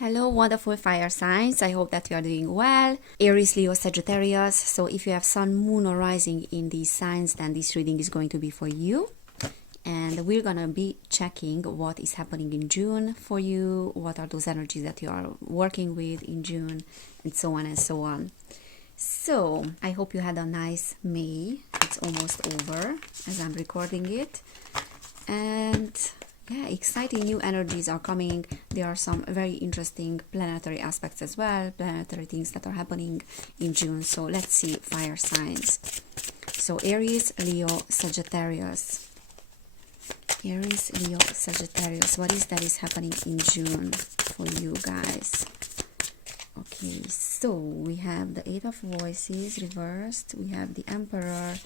Hello, wonderful fire signs. I hope that you are doing well. Aries, Leo, Sagittarius. So if you have sun, moon, or rising in these signs, then this reading is going to be for you. And we're going to be checking what is happening in June for you, what are those energies that you are working with in June, and so on and so on. So I hope you had a nice May. It's almost over as I'm recording it. And yeah, exciting new energies are coming. There are some very interesting planetary aspects as well, planetary things that are happening in June. So let's see fire signs. So Aries, Leo, Sagittarius. Aries, Leo, Sagittarius. What is that is happening in June for you guys? Okay, so we have the Eight of Voices reversed. We have the Emperor.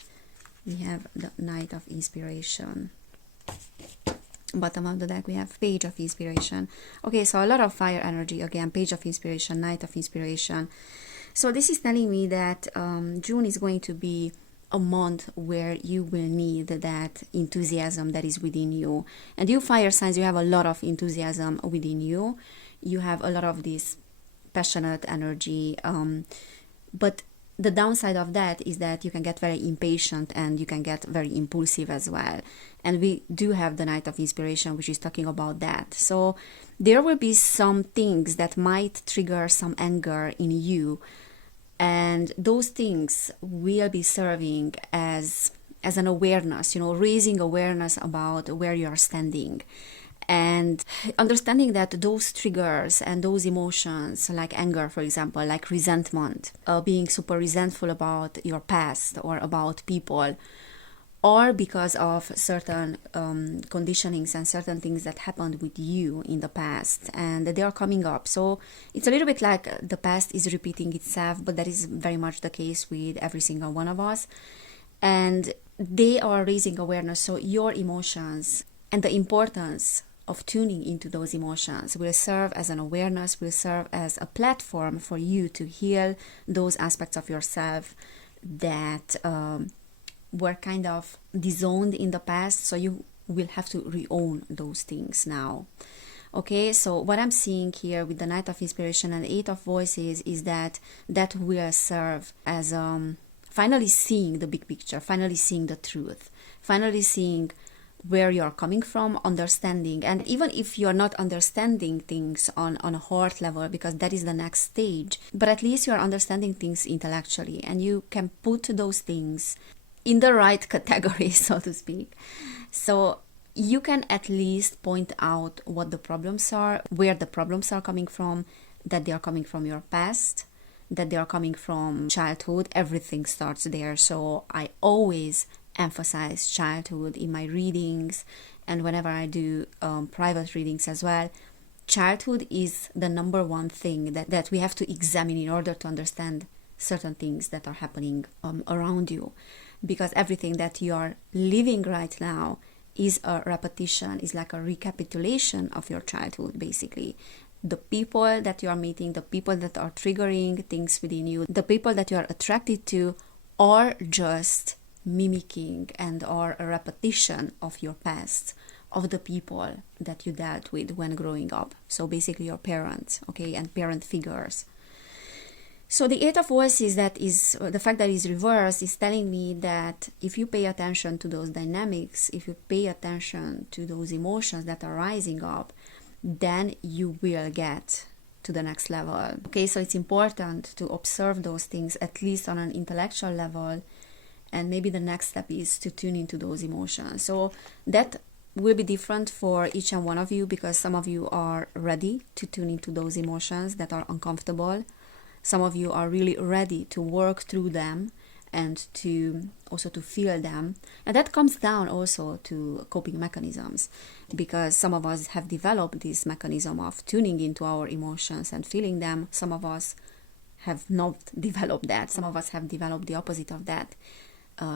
We have the Knight of Inspiration. Bottom of the deck we have Page of Inspiration. Okay, so a lot of fire energy again. Page of Inspiration, Knight of Inspiration. So this is telling me that June is going to be a month where you will need that enthusiasm that is within you. And you fire signs, you have a lot of enthusiasm within you. You have a lot of this passionate energy. But the downside of that is that you can get very impatient and you can get very impulsive as well. And we do have the Knight of Inspiration, which is talking about that. So there will be some things that might trigger some anger in you. And those things will be serving as an awareness, raising awareness about where you are standing. And understanding that those triggers and those emotions, like anger, for example, like resentment, being super resentful about your past or about people, or because of certain conditionings and certain things that happened with you in the past, and they are coming up. So it's a little bit like the past is repeating itself, but that is very much the case with every single one of us. And they are raising awareness. So your emotions and the importance of tuning into those emotions will serve as an awareness, will serve as a platform for you to heal those aspects of yourself that were kind of disowned in the past. So you will have to re-own those things now. Okay, so what I'm seeing here with the Knight of Inspiration and Eight of Voices is that will serve as finally seeing the big picture, finally seeing the truth, finally seeing where you're coming from, understanding. And even if you're not understanding things on a heart level, because that is the next stage, but at least you're understanding things intellectually and you can put those things in the right category, so to speak. So you can at least point out what the problems are, where the problems are coming from, that they are coming from your past, that they are coming from childhood. Everything starts there. So I always emphasize childhood in my readings, and whenever I do private readings as well. Childhood is the number one thing that we have to examine in order to understand certain things that are happening around you, because everything that you are living right now is a repetition, is like a recapitulation of your childhood. Basically, the people that you are meeting, the people that are triggering things within you, the people that you are attracted to, are just mimicking and are a repetition of your past, of the people that you dealt with when growing up. So basically your parents, okay, and parent figures. So the Eight of Voices, that is the fact that it's reversed, is telling me that if you pay attention to those dynamics, if you pay attention to those emotions that are rising up, then you will get to the next level. Okay, so it's important to observe those things at least on an intellectual level. And maybe the next step is to tune into those emotions. So that will be different for each and one of you, because some of you are ready to tune into those emotions that are uncomfortable. Some of you are really ready to work through them and to also to feel them. And that comes down also to coping mechanisms, because some of us have developed this mechanism of tuning into our emotions and feeling them. Some of us have not developed that. Some of us have developed the opposite of that.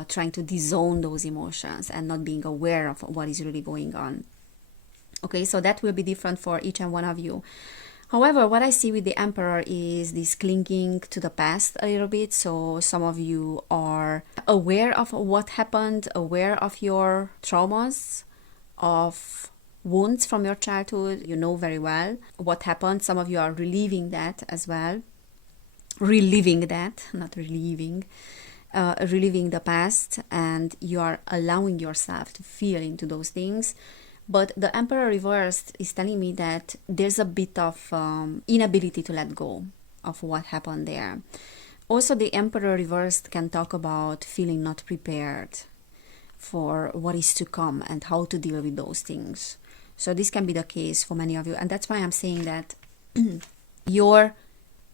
Trying to disown those emotions and not being aware of what is really going on. Okay, so that will be different for each and one of you. However, what I see with the Emperor is this clinging to the past a little bit. So some of you are aware of what happened, aware of your traumas, of wounds from your childhood. You know very well what happened. Some of you are relieving that as well. Reliving that, not relieving. Reliving the past, and you are allowing yourself to feel into those things. But the Emperor reversed is telling me that there's a bit of inability to let go of what happened there. Also, the Emperor reversed can talk about feeling not prepared for what is to come and how to deal with those things. So this can be the case for many of you, and that's why I'm saying that your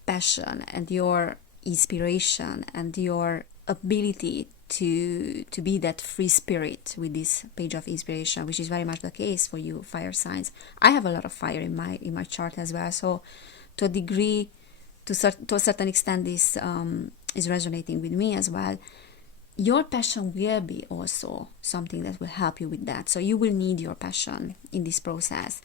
passion and your inspiration and your ability to be that free spirit with this page of inspiration, which is very much the case for you fire signs. I have a lot of fire in my chart as well, so to a degree, to a certain extent, this is resonating with me as well. Your passion will be also something that will help you with that. So you will need your passion in this process,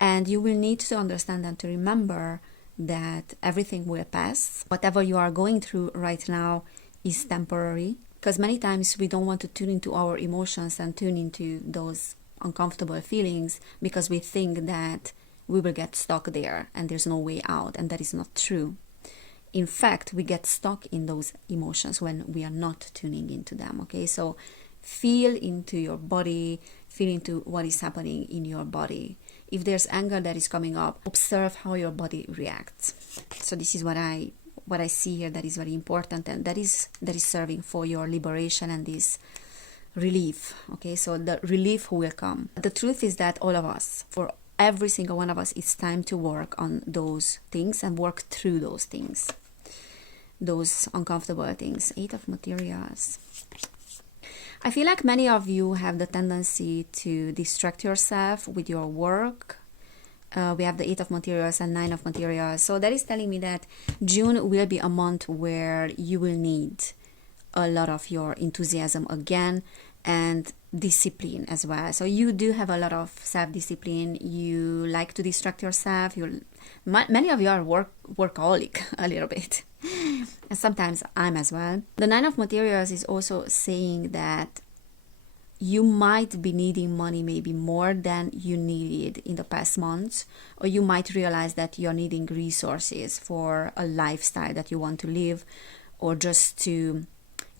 and you will need to understand and to remember that everything will pass. Whatever you are going through right now is temporary, because many times we don't want to tune into our emotions and tune into those uncomfortable feelings because we think that we will get stuck there and there's no way out, and that is not true. In fact, we get stuck in those emotions when we are not tuning into them. Okay, so feel into your body, feel into what is happening in your body. If there's anger that is coming up, observe how your body reacts. So this is what I see here that is very important, and that is serving for your liberation and this relief. Okay, so the relief will come. The truth is that all of us, for every single one of us, it's time to work on those things and work through those things, those uncomfortable things. 8 of Materials. I feel like many of you have the tendency to distract yourself with your work. We have the 8 of Materials and 9 of Materials. So that is telling me that June will be a month where you will need a lot of your enthusiasm again and discipline as well. So you do have a lot of self-discipline. You like to distract yourself. Many of you are workaholic a little bit. And sometimes I'm as well. The 9 of Materials is also saying that you might be needing money maybe more than you needed in the past months, or you might realize that you're needing resources for a lifestyle that you want to live, or just to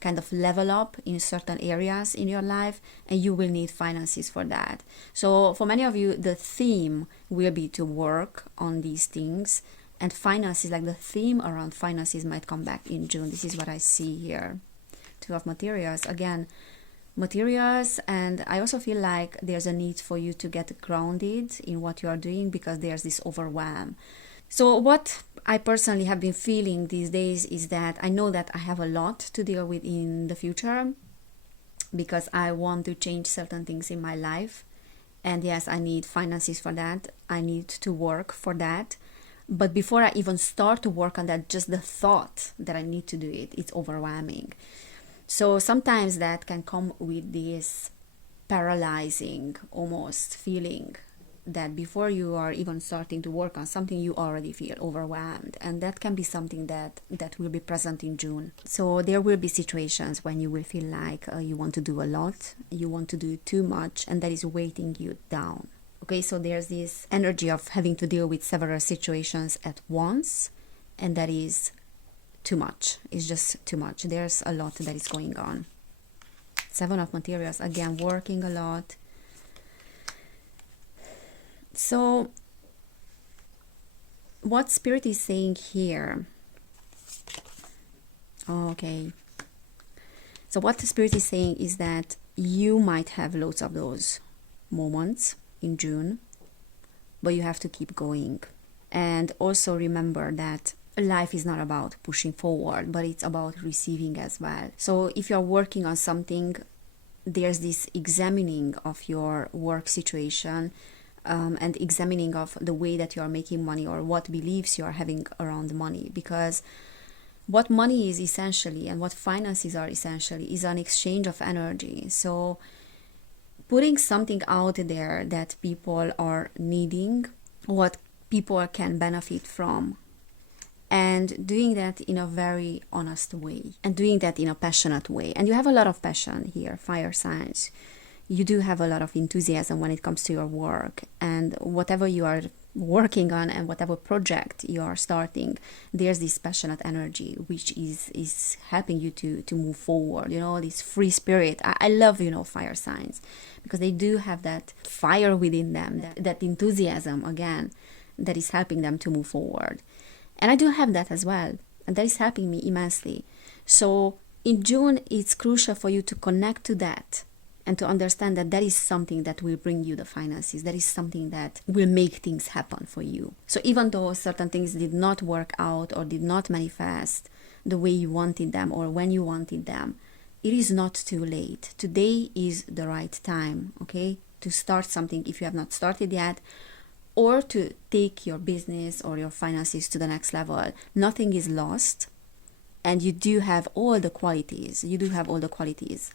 kind of level up in certain areas in your life, and you will need finances for that. So for many of you, the theme will be to work on these things, and finances, like the theme around finances, might come back in June. This is what I see here. 2 of Materials, again, materials, and I also feel like there's a need for you to get grounded in what you are doing because there's this overwhelm. So what I personally have been feeling these days is that I know that I have a lot to deal with in the future because I want to change certain things in my life, and yes, I need finances for that. I need to work for that. But before I even start to work on that, just the thought that I need to do it, it's overwhelming. So sometimes that can come with this paralyzing almost feeling that before you are even starting to work on something, you already feel overwhelmed. And that can be something that will be present in June. So there will be situations when you will feel like you want to do a lot, you want to do too much, and that is weighting you down. Okay, so there's this energy of having to deal with several situations at once, and that is too much. It's just too much. There's a lot that is going on. 7 of Materials, again, working a lot. So what Spirit is saying here, okay, so what the Spirit is saying is that you might have loads of those moments in June, but you have to keep going. And also remember that life is not about pushing forward, but it's about receiving as well. So if you're working on something, there's this examining of your work situation, and examining of the way that you are making money, or what beliefs you are having around money. Because what money is essentially, and what finances are essentially, is an exchange of energy. So putting something out there that people are needing, what people can benefit from, and doing that in a very honest way, and doing that in a passionate way. And you have a lot of passion here, fire signs. you do have a lot of enthusiasm when it comes to your work, and whatever you are working on and whatever project you are starting, there's this passionate energy which is helping you to move forward, you know, this free spirit. I love, you know, fire signs, because they do have that fire within them, that enthusiasm again, that is helping them to move forward. And I do have that as well, and that is helping me immensely. So in June, it's crucial for you to connect to that and to understand that that is something that will bring you the finances. That is something that will make things happen for you. So even though certain things did not work out or did not manifest the way you wanted them or when you wanted them, it is not too late. Today is the right time, okay, to start something if you have not started yet, or to take your business or your finances to the next level. Nothing is lost, and you do have all the qualities. You do have all the qualities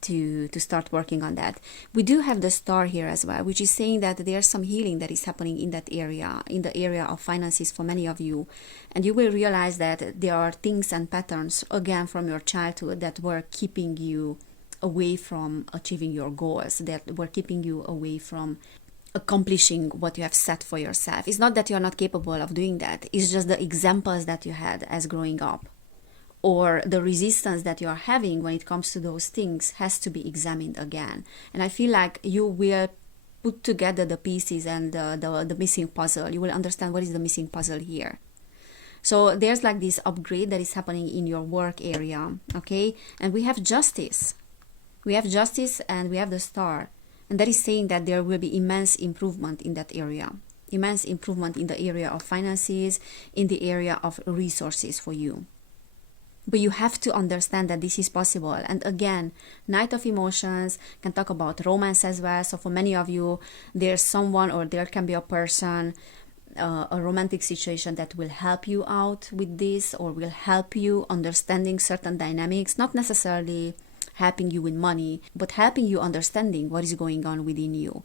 to start working on that. We do have the star here as well, which is saying that there's some healing that is happening in that area, in the area of finances for many of you. And you will realize that there are things and patterns, again, from your childhood that were keeping you away from achieving your goals, that were keeping you away from accomplishing what you have set for yourself. It's not that you're not capable of doing that. It's just the examples that you had as growing up, or the resistance that you are having when it comes to those things has to be examined again. And I feel like you will put together the pieces and the missing puzzle. You will understand what is the missing puzzle here. So there's like this upgrade that is happening in your work area, okay? And we have justice. We have justice and we have the star. And that is saying that there will be immense improvement in that area. Immense improvement in the area of finances, in the area of resources for you. But you have to understand that this is possible. And again, Knight of Emotions can talk about romance as well. So for many of you, there's someone or there can be a person, a romantic situation that will help you out with this, or will help you understanding certain dynamics, not necessarily helping you with money, but helping you understanding what is going on within you,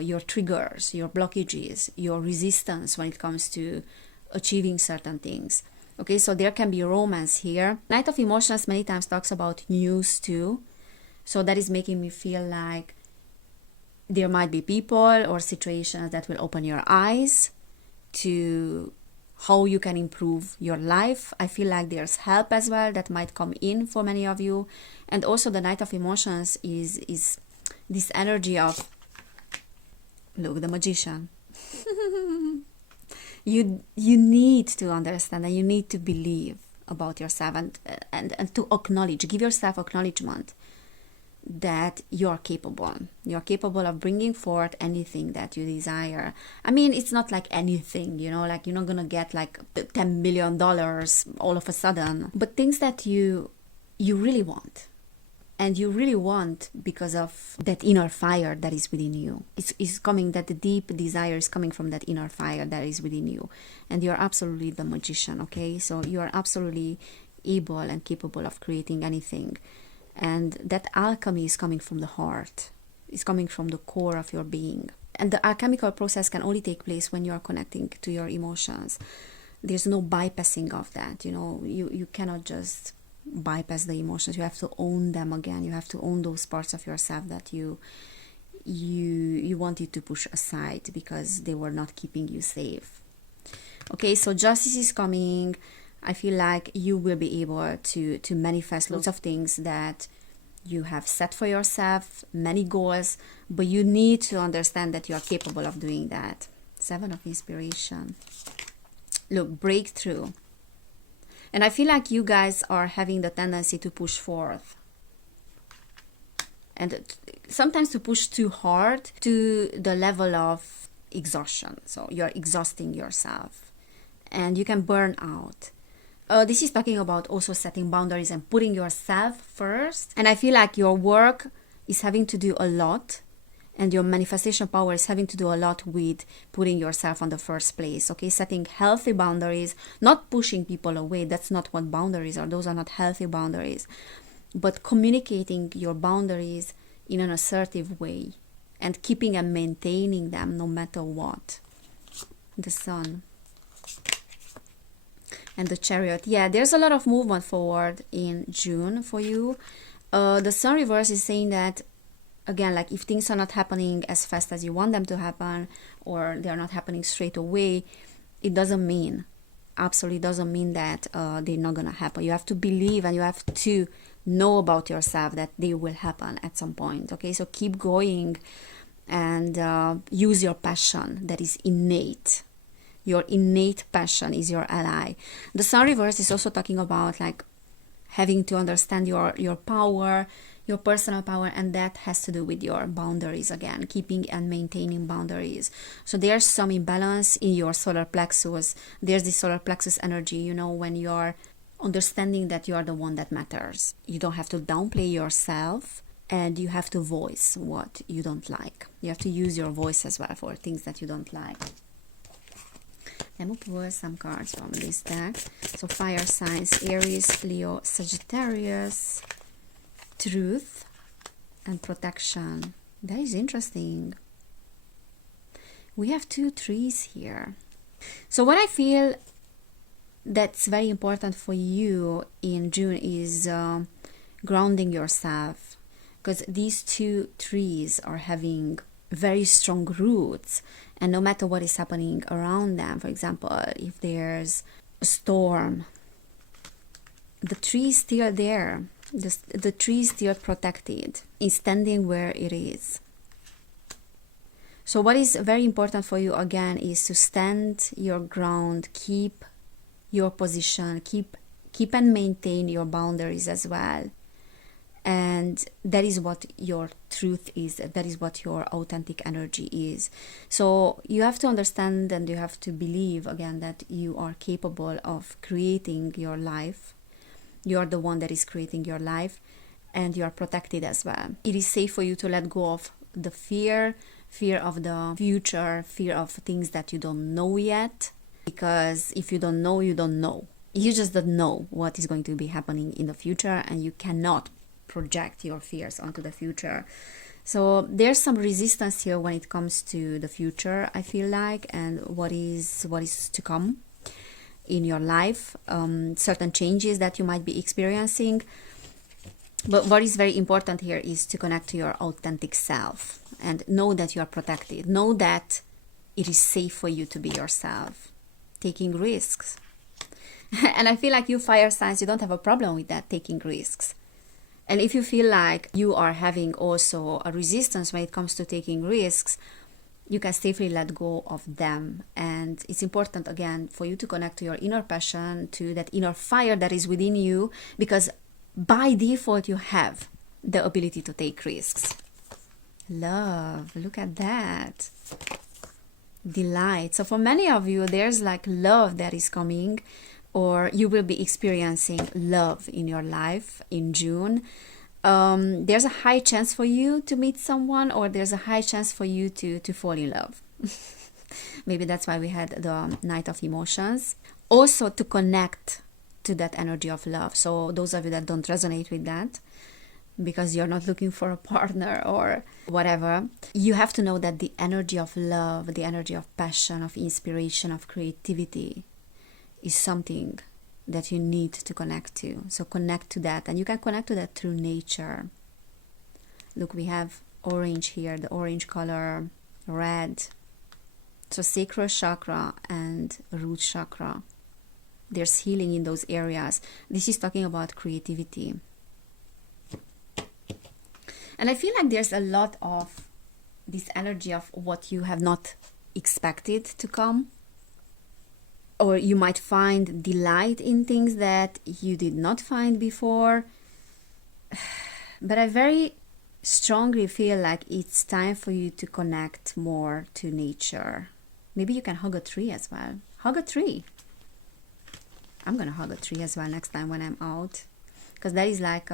your triggers, your blockages, your resistance when it comes to achieving certain things. Okay, so there can be romance here. Knight of Emotions many times talks about news too. So that is making me feel like there might be people or situations that will open your eyes to how you can improve your life. I feel like there's help as well that might come in for many of you. And also the Knight of Emotions is this energy of, look, the Magician. You need to understand and you need to believe about yourself and to acknowledge, give yourself acknowledgement that you're capable. You're capable of bringing forth anything that you desire. I mean, it's not like anything, you know, like you're not gonna get like $10 million all of a sudden, but things that you really want. And you really want because of that inner fire that is within you. It's coming, that the deep desire is coming from that inner fire that is within you. And you're absolutely the Magician, okay? So you are absolutely able and capable of creating anything. And that alchemy is coming from the heart. It's coming from the core of your being. And the alchemical process can only take place when you are connecting to your emotions. There's no bypassing of that, you know. You cannot just bypass the emotions. You have to own them again. You have to own those parts of yourself that you wanted to push aside because they were not keeping you safe. Okay, so justice is coming. I feel like you will be able to manifest lots of things that you have set for yourself, many goals, but you need to understand that you are capable of doing that. 7 of Inspiration. Look, breakthrough. And I feel like you guys are having the tendency to push forth. And sometimes to push too hard to the level of exhaustion. So you're exhausting yourself. And you can burn out. This is talking about also setting boundaries and putting yourself first. And I feel like your work is having to do a lot. And your manifestation power is having to do a lot with putting yourself on the first place, okay? Setting healthy boundaries, not pushing people away. That's not what boundaries are. Those are not healthy boundaries. But communicating your boundaries in an assertive way and keeping and maintaining them no matter what. The Sun. And the Chariot. Yeah, there's a lot of movement forward in June for you. The Sun reverse is saying that again, like if things are not happening as fast as you want them to happen, or they are not happening straight away, it doesn't mean, absolutely doesn't mean that they're not gonna happen. You have to believe and you have to know about yourself that they will happen at some point. Okay, so keep going and use your passion that is innate. Your innate passion is your ally. The Sun reverse is also talking about like having to understand your power, your personal power, and that has to do with your boundaries again, keeping and maintaining boundaries. So there's some imbalance in your solar plexus. There's this solar plexus energy, you know, when you're understanding that you are the one that matters. You don't have to downplay yourself, and you have to voice what you don't like. You have to use your voice as well for things that you don't like. Let me pull some cards from this deck. So fire signs, Aries, Leo, Sagittarius, truth and protection. That is interesting. We have 2 trees here. So what I feel that's very important for you in June is grounding yourself, because these 2 trees are having very strong roots, and no matter what is happening around them, for example, if there's a storm, the tree is still there. The tree is still protected, is standing where it is. So what is very important for you again is to stand your ground, keep your position, keep and maintain your boundaries as well. And that is what your truth is. That is what your authentic energy is. So you have to understand and you have to believe again that you are capable of creating your life. You are the one that is creating your life, and you are protected as well. It is safe for you to let go of the fear of the future, fear of things that you don't know yet. Because if you don't know, you don't know. You just don't know what is going to be happening in the future, and you cannot project your fears onto the future. So there's some resistance here when it comes to the future, I feel like, and what is to come in your life, certain changes that you might be experiencing. But what is very important here is to connect to your authentic self and know that you are protected. Know that it is safe for you to be yourself, taking risks. And I feel like you fire signs, you don't have a problem with that, taking risks. And if you feel like you are having also a resistance when it comes to taking risks, you can safely let go of them. And it's important again for you to connect to your inner passion, to that inner fire that is within you, because by default you have the ability to take risks. Love, look at that. Delight. So for many of you, there's like love that is coming, or you will be experiencing love in your life in June. There's a high chance for you to meet someone, or there's a high chance for you to fall in love. Maybe that's why we had the Night of Emotions. Also to connect to that energy of love. So those of you that don't resonate with that, because you're not looking for a partner or whatever, you have to know that the energy of love, the energy of passion, of inspiration, of creativity is something that you need to connect to. So connect to that, and you can connect to that through nature. Look, we have orange here, the orange color, red. So sacral chakra and root chakra. There's healing in those areas. This is talking about creativity. And I feel like there's a lot of this energy of what you have not expected to come. Or you might find delight in things that you did not find before. But I very strongly feel like it's time for you to connect more to nature. Maybe you can hug a tree as well. Hug a tree. I'm gonna hug a tree as well next time when I'm out, because that is like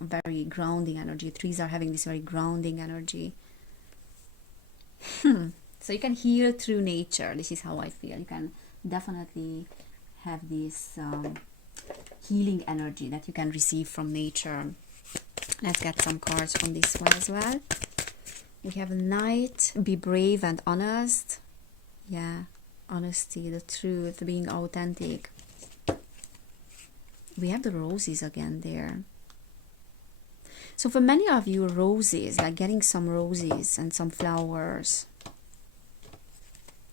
very grounding energy. Trees are having this very grounding energy. So you can heal through nature. This is how I feel. You can definitely have this healing energy that you can receive from nature. Let's get some cards from this one as well. We have Knight, be brave and honest. Yeah, honesty, the truth, being authentic. We have the roses again there. So for many of you, roses, like getting some roses and some flowers,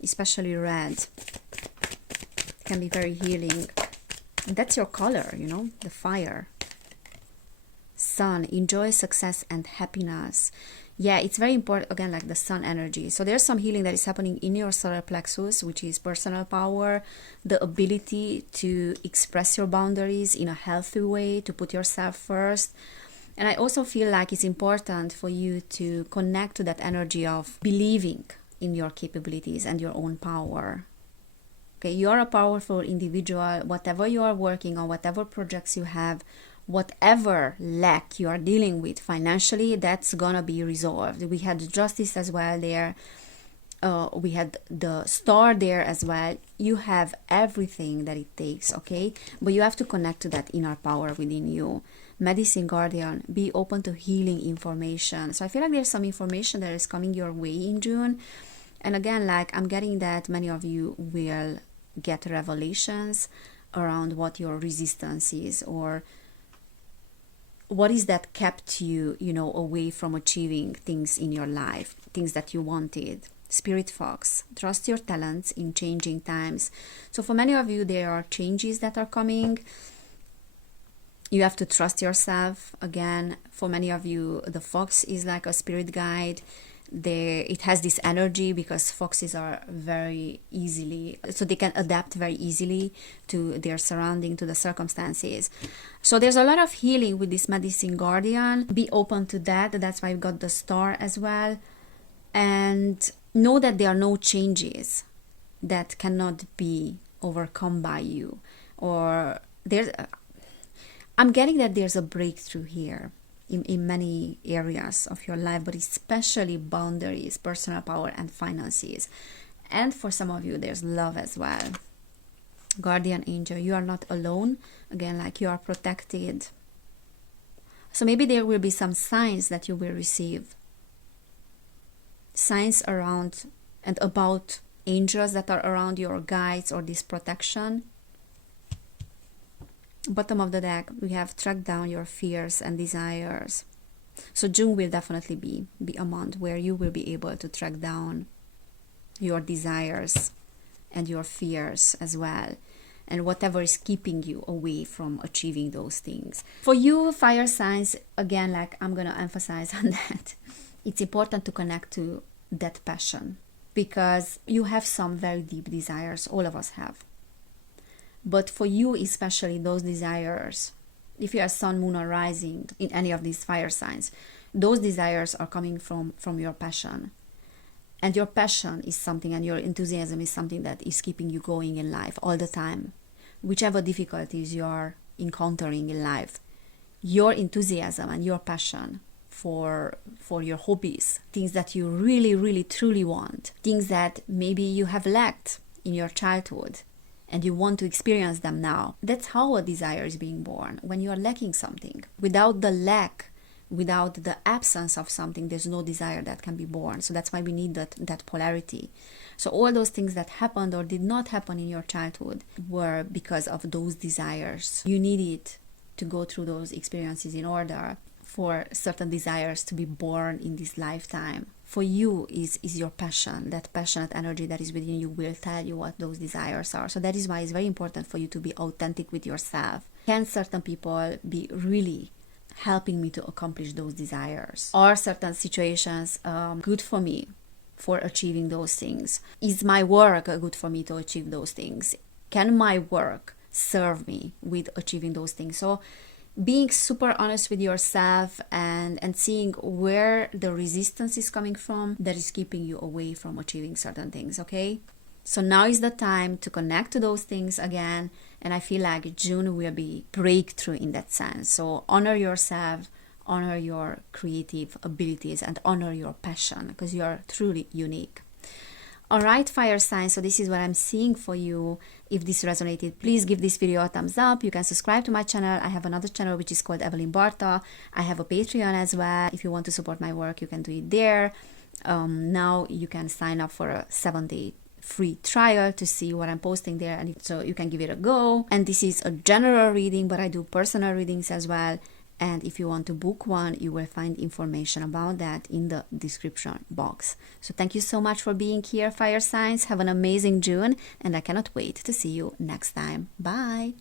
especially red, can be very healing. And that's your color, you know, the fire. Sun, enjoy success and happiness. Yeah, it's very important, again, like the sun energy. So there's some healing that is happening in your solar plexus, which is personal power, the ability to express your boundaries in a healthy way, to put yourself first. And I also feel like it's important for you to connect to that energy of believing in your capabilities and your own power. Okay, you're a powerful individual. Whatever you are working on, whatever projects you have, whatever lack you are dealing with financially, that's gonna be resolved. We had justice as well there. We had the star there as well. You have everything that it takes, okay? But you have to connect to that inner power within you. Medicine guardian, be open to healing information. So I feel like there's some information that is coming your way in June. And again, like I'm getting that many of you will get revelations around what your resistance is, or what is that kept you, you know, away from achieving things in your life, things that you wanted. Spirit Fox, trust your talents in changing times. So for many of you, there are changes that are coming. You have to trust yourself. Again, for many of you, the fox is like a spirit guide. It has this energy because foxes are very easily, so they can adapt very easily to their surrounding, to the circumstances. So there's a lot of healing with this medicine guardian. Be open to that. That's why we got the star as well. And know that there are no changes that cannot be overcome by you. Or I'm getting that there's a breakthrough here in many areas of your life, but especially boundaries, personal power, and finances. And for some of you, there's love as well. Guardian angel, you are not alone. Again, like you are protected. So maybe there will be some signs that you will receive. Signs around and about angels that are around your guides or this protection. Bottom of the deck, we have tracked down your fears and desires. So June will definitely be a month where you will be able to track down your desires and your fears as well, and whatever is keeping you away from achieving those things. For you, fire signs, again, like I'm going to emphasize on that, it's important to connect to that passion, because you have some very deep desires. All of us have. But for you, especially those desires, if you are sun, moon, or rising in any of these fire signs, those desires are coming from your passion. And your passion is something, and your enthusiasm is something that is keeping you going in life all the time. Whichever difficulties you are encountering in life, your enthusiasm and your passion for your hobbies, things that you really, really, truly want, things that maybe you have lacked in your childhood, and you want to experience them now. That's how a desire is being born, when you are lacking something. Without the lack, without the absence of something, there's no desire that can be born. So that's why we need that polarity. So all those things that happened or did not happen in your childhood were because of those desires. You needed to go through those experiences in order for certain desires to be born in this lifetime. For you is your passion. That passionate energy that is within you will tell you what those desires are. So that is why it's very important for you to be authentic with yourself. Can certain people be really helping me to accomplish those desires? Are certain situations good for me for achieving those things? Is my work good for me to achieve those things? Can my work serve me with achieving those things? So being super honest with yourself and seeing where the resistance is coming from that is keeping you away from achieving certain things, okay? So now is the time to connect to those things again, and I feel like June will be breakthrough in that sense. So honor yourself, honor your creative abilities, and honor your passion, because you are truly unique. All right, fire signs, so this is what I'm seeing for you. If this resonated, please give this video a thumbs up. You can subscribe to my channel. I have another channel which is called Evelin Barta. I have a Patreon as well. If you want to support my work, you can do it there. Now you can sign up for a 7-day free trial to see what I'm posting there, and so you can give it a go. And this is a general reading, but I do personal readings as well. And if you want to book one, you will find information about that in the description box. So thank you so much for being here, fire signs. Have an amazing June, and I cannot wait to see you next time. Bye!